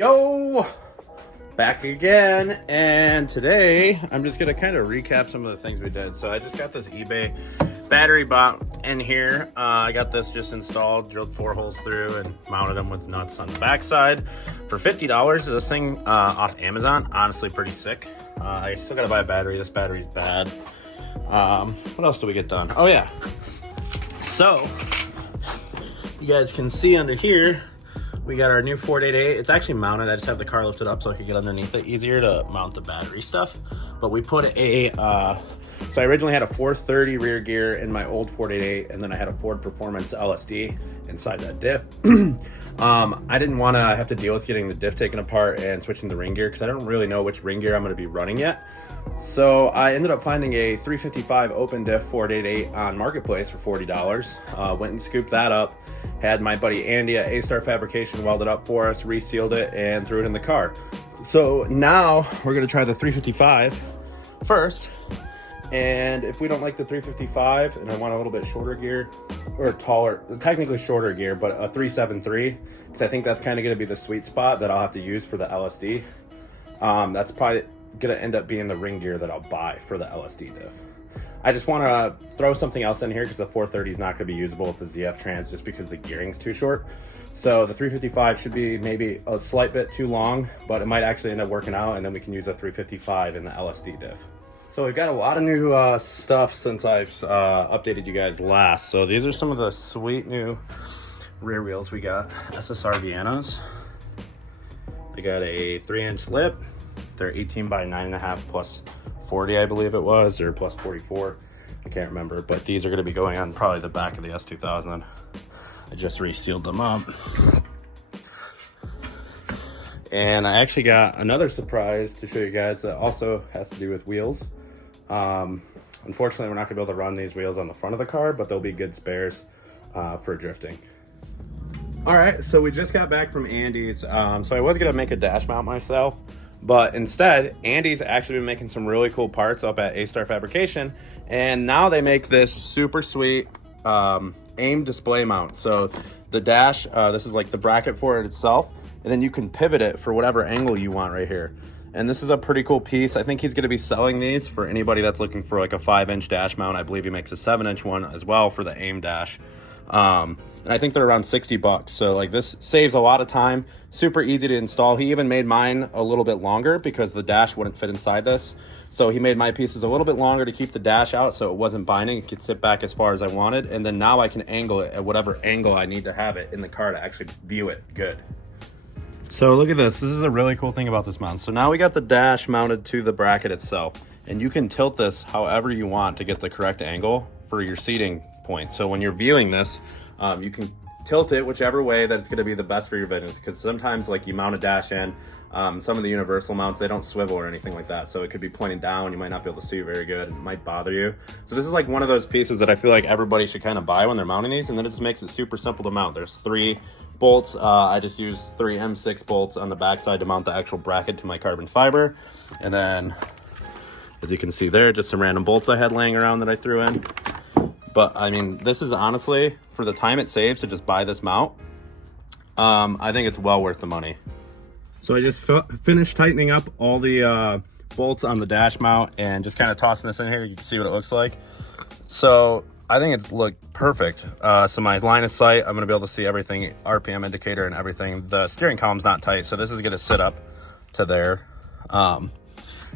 Yo, back again, and today I'm just gonna kind of recap some of the things we did. So I just got this eBay battery bot in here. I got this just installed, drilled 4 holes through and mounted them with nuts on the backside for $50. This thing off Amazon, honestly pretty sick. I still gotta buy a battery. This battery's bad. What else do we get done? Oh yeah, so you guys can see under here we got our new 488. It's actually mounted. I just have the car lifted up so I could get underneath it easier to mount the battery stuff. But we put so I originally had a 430 rear gear in my old 488, and then I had a Ford Performance LSD inside that diff. I didn't want to have to deal with getting the diff taken apart and switching the ring gear because I don't really know which ring gear I'm going to be running yet. So I ended up finding a 355 open diff 488 on Marketplace for $40. Went and scooped that up. Had my buddy Andy at A-Star Fabrication weld it up for us, resealed it, and threw it in the car. So now we're gonna try the 355 first. And if we don't like the 355 and I want a little bit shorter gear, or taller, technically shorter gear, but a 373, because I think that's kind of gonna be the sweet spot that I'll have to use for the LSD. That's probably gonna end up being the ring gear that I'll buy for the LSD diff. I just want to throw something else in here because the 430 is not going to be usable with the ZF Trans just because the gearing's too short. So the 355 should be maybe a slight bit too long, but it might actually end up working out, and then we can use a 355 in the LSD diff. So we've got a lot of new stuff since I've updated you guys last. So these are some of the sweet new rear wheels we got. SSR Viennas. They got a 3-inch lip. They're 18 by 9.5 plus 40, I believe it was, or plus 44. I can't remember, but these are going to be going on probably the back of the S2000. I just resealed them up. And I actually got another surprise to show you guys that also has to do with wheels. Unfortunately, we're not going to be able to run these wheels on the front of the car, but they'll be good spares for drifting. All right, so we just got back from Andy's. So I was going to make a dash mount myself, but instead, Andy's actually been making some really cool parts up at A-Star Fabrication, and now they make this super sweet AIM display mount. So the dash, this is like the bracket for it itself, and then you can pivot it for whatever angle you want right here. And this is a pretty cool piece. I think he's going to be selling these for anybody that's looking for like a 5-inch dash mount. I believe he makes a 7-inch one as well for the AIM dash. And I think they're around $60. So like this saves a lot of time, super easy to install. He even made mine a little bit longer because the dash wouldn't fit inside this. So he made my pieces a little bit longer to keep the dash out so it wasn't binding. It could sit back as far as I wanted. And then now I can angle it at whatever angle I need to have it in the car to actually view it good. So look at this. This is a really cool thing about this mount. So now we got the dash mounted to the bracket itself, and you can tilt this however you want to get the correct angle for your seating point. So when you're viewing this, you can tilt it whichever way that it's going to be the best for your vision, because sometimes like you mount a dash in, some of the universal mounts, they don't swivel or anything like that. So it could be pointing down. You might not be able to see very good. It might bother you. So this is like one of those pieces that I feel like everybody should kind of buy when they're mounting these. And then it just makes it super simple to mount. There's 3 bolts. I just use 3 M6 bolts on the backside to mount the actual bracket to my carbon fiber. And then as you can see there, just some random bolts I had laying around that I threw in. But I mean, this is honestly, for the time it saves to just buy this mount, I think it's well worth the money. So I just finished tightening up all the bolts on the dash mount and just kind of tossing this in here. You can see what it looks like. So I think it's looked perfect. So my line of sight, I'm gonna be able to see everything, RPM indicator and everything. The steering column's not tight, so this is gonna sit up to there. And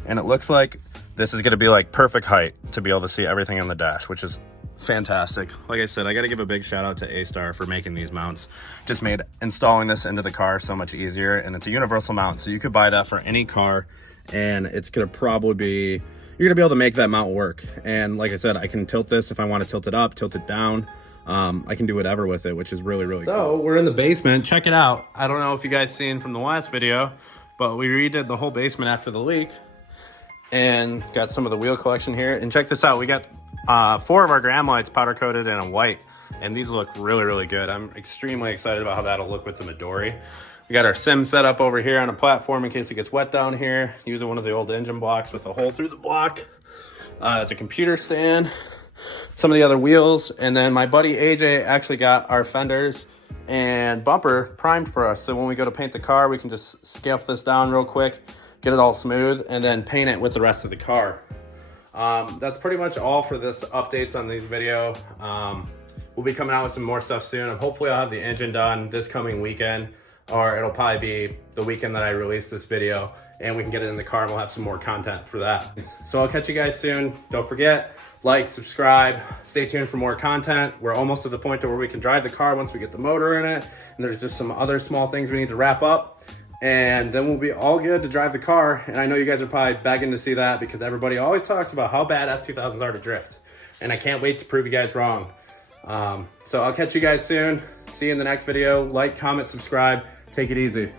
it looks like this is gonna be like perfect height to be able to see everything on the dash, which is fantastic. Like I said, I got to give a big shout out to A-Star for making these mounts. Just made installing this into the car so much easier, and it's a universal mount, so you could buy that for any car, and it's gonna probably be, you're gonna be able to make that mount work. And like I said, I can tilt this if I want to tilt it up, tilt it down. I can do whatever with it, which is really cool. So we're in the basement. Check it out. I don't know if you guys seen from the last video, but we redid the whole basement after the leak and got some of the wheel collection here. And check this out. We got 4 of our gram lights powder coated in a white, and these look really good. I'm extremely excited about how that'll look with the Midori. We got our sim set up over here on a platform in case it gets wet down here, using one of the old engine blocks with a hole through the block. It's a computer stand, some of the other wheels, and then my buddy AJ actually got our fenders and bumper primed for us. So when we go to paint the car, we can just scuff this down real quick, get it all smooth, and then paint it with the rest of the car. That's pretty much all for this updates on these video. We'll be coming out with some more stuff soon, and hopefully I'll have the engine done this coming weekend, or it'll probably be the weekend that I release this video, and we can get it in the car and we'll have some more content for that. So I'll catch you guys soon. Don't forget, like, subscribe, stay tuned for more content. We're almost to the point to where we can drive the car once we get the motor in it, and there's just some other small things we need to wrap up, and then we'll be all good to drive the car. And I know you guys are probably begging to see that because everybody always talks about how bad S2000s are to drift, and I can't wait to prove you guys wrong. So I'll catch you guys soon. See you in the next video. Like, comment, subscribe. Take it easy.